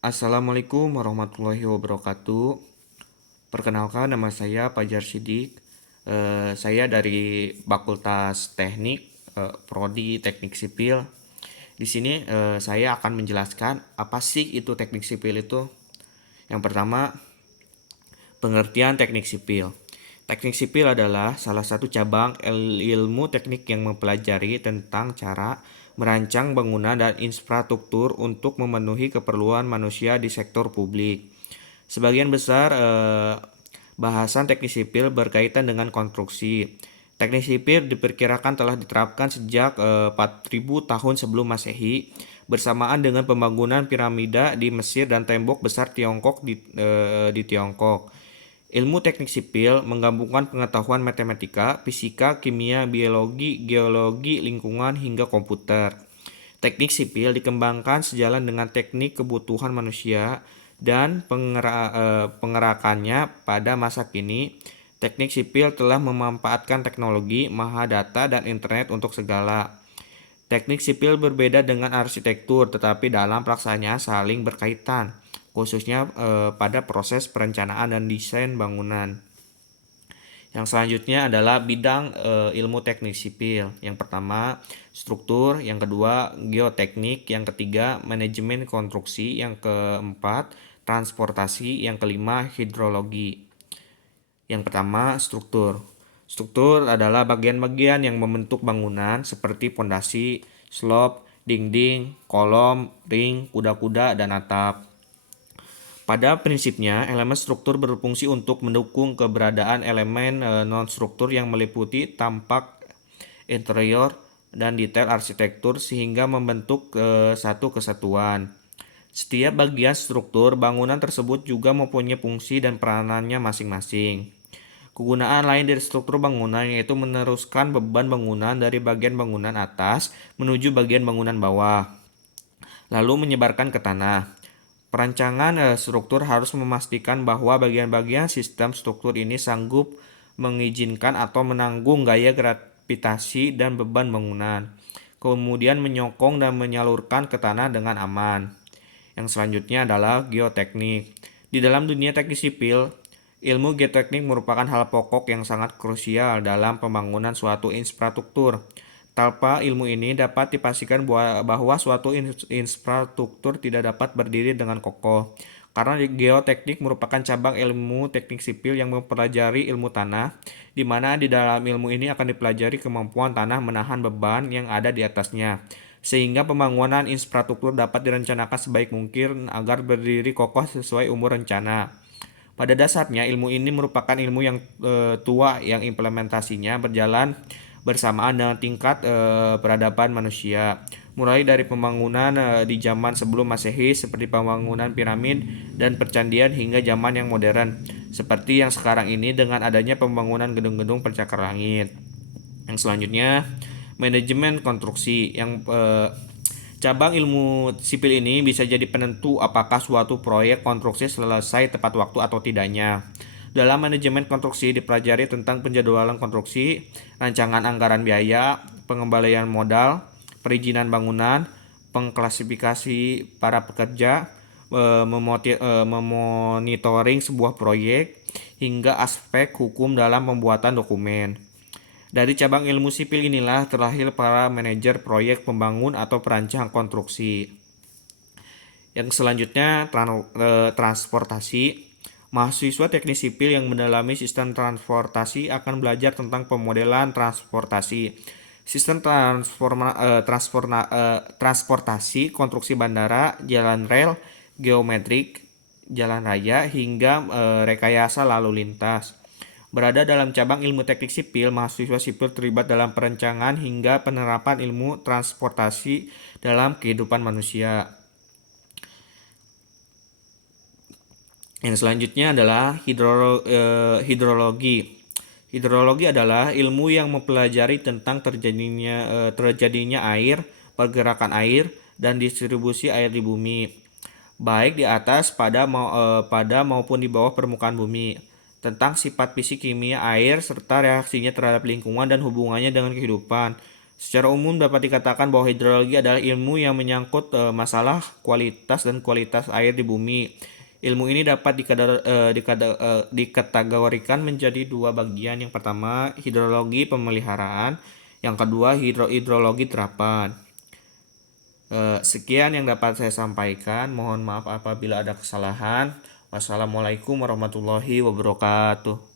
Assalamualaikum warahmatullahi wabarakatuh. Perkenalkan, nama saya Fajar Shidik. Saya dari Fakultas Teknik, Prodi Teknik Sipil. Di sini saya akan menjelaskan apa sih itu teknik sipil itu. Yang pertama, pengertian teknik sipil. Teknik sipil adalah salah satu cabang ilmu teknik yang mempelajari tentang cara merancang bangunan dan infrastruktur untuk memenuhi keperluan manusia di sektor publik. Sebagian besar bahasan teknik sipil berkaitan dengan konstruksi. Teknik sipil diperkirakan telah diterapkan sejak 4000 tahun sebelum Masehi, bersamaan dengan pembangunan piramida di Mesir dan tembok besar Tiongkok di Tiongkok. Ilmu teknik sipil menggabungkan pengetahuan matematika, fisika, kimia, biologi, geologi, lingkungan, hingga komputer. Teknik sipil dikembangkan sejalan dengan teknik kebutuhan manusia dan pengerakannya pada masa kini. Teknik sipil telah memanfaatkan teknologi, mahadata, dan internet untuk segala. Teknik sipil berbeda dengan arsitektur, tetapi dalam pelaksanaannya saling berkaitan, khususnya pada proses perencanaan dan desain bangunan. Yang selanjutnya adalah bidang ilmu teknik sipil. Yang pertama, struktur. Yang kedua, geoteknik. Yang ketiga, manajemen konstruksi. Yang keempat, transportasi. Yang kelima, hidrologi. Yang pertama, struktur. Struktur adalah bagian-bagian yang membentuk bangunan seperti pondasi, slop, dinding, kolom, ring, kuda-kuda, dan atap. Pada prinsipnya, elemen struktur berfungsi untuk mendukung keberadaan elemen non-struktur yang meliputi tampak, interior, dan detail arsitektur sehingga membentuk satu kesatuan. Setiap bagian struktur bangunan tersebut juga mempunyai fungsi dan peranannya masing-masing. Kegunaan lain dari struktur bangunan yaitu meneruskan beban bangunan dari bagian bangunan atas menuju bagian bangunan bawah, lalu menyebarkan ke tanah. Perancangan struktur harus memastikan bahwa bagian-bagian sistem struktur ini sanggup mengizinkan atau menanggung gaya gravitasi dan beban bangunan, kemudian menyokong dan menyalurkan ke tanah dengan aman. Yang selanjutnya adalah geoteknik. Di dalam dunia teknik sipil, ilmu geoteknik merupakan hal pokok yang sangat krusial dalam pembangunan suatu infrastruktur. Tanpa ilmu ini dapat dipastikan bahwa suatu infrastruktur tidak dapat berdiri dengan kokoh. Karena geoteknik merupakan cabang ilmu teknik sipil yang mempelajari ilmu tanah, di mana di dalam ilmu ini akan dipelajari kemampuan tanah menahan beban yang ada di atasnya, sehingga pembangunan infrastruktur dapat direncanakan sebaik mungkin agar berdiri kokoh sesuai umur rencana. Pada dasarnya, ilmu ini merupakan ilmu yang tua yang implementasinya berjalan bersamaan dengan tingkat peradaban manusia, mulai dari pembangunan di zaman sebelum Masehi seperti pembangunan piramid dan percandian hingga zaman yang modern seperti yang sekarang ini dengan adanya pembangunan gedung-gedung pencakar langit. Yang selanjutnya, manajemen konstruksi. Yang cabang ilmu sipil ini bisa jadi penentu apakah suatu proyek konstruksi selesai tepat waktu atau tidaknya. Dalam manajemen konstruksi dipelajari tentang penjadwalan konstruksi, rancangan anggaran biaya, pengembalian modal, perizinan bangunan, pengklasifikasi para pekerja, memonitoring sebuah proyek, hingga aspek hukum dalam pembuatan dokumen. Dari cabang ilmu sipil inilah terlahir para manajer proyek pembangun atau perancang konstruksi. Yang selanjutnya, transportasi. Mahasiswa teknik sipil yang mendalami sistem transportasi akan belajar tentang pemodelan transportasi, sistem transportasi, konstruksi bandara, jalan rel, geometrik, jalan raya, hingga rekayasa lalu lintas. Berada dalam cabang ilmu teknik sipil, mahasiswa sipil terlibat dalam perencanaan hingga penerapan ilmu transportasi dalam kehidupan manusia. Yang selanjutnya adalah hidrologi. Hidrologi adalah ilmu yang mempelajari tentang terjadinya air, pergerakan air, dan distribusi air di bumi, baik di atas, pada maupun di bawah permukaan bumi, tentang sifat fisik kimia air serta reaksinya terhadap lingkungan dan hubungannya dengan kehidupan, Secara umum dapat dikatakan bahwa hidrologi adalah ilmu yang menyangkut masalah kualitas dan kualitas air di bumi. Ilmu ini dapat dikategorikan menjadi dua bagian. Yang pertama, hidrologi pemeliharaan. Yang kedua, hidrologi terapan. Sekian yang dapat saya sampaikan. Mohon maaf apabila ada kesalahan. Wassalamualaikum warahmatullahi wabarakatuh.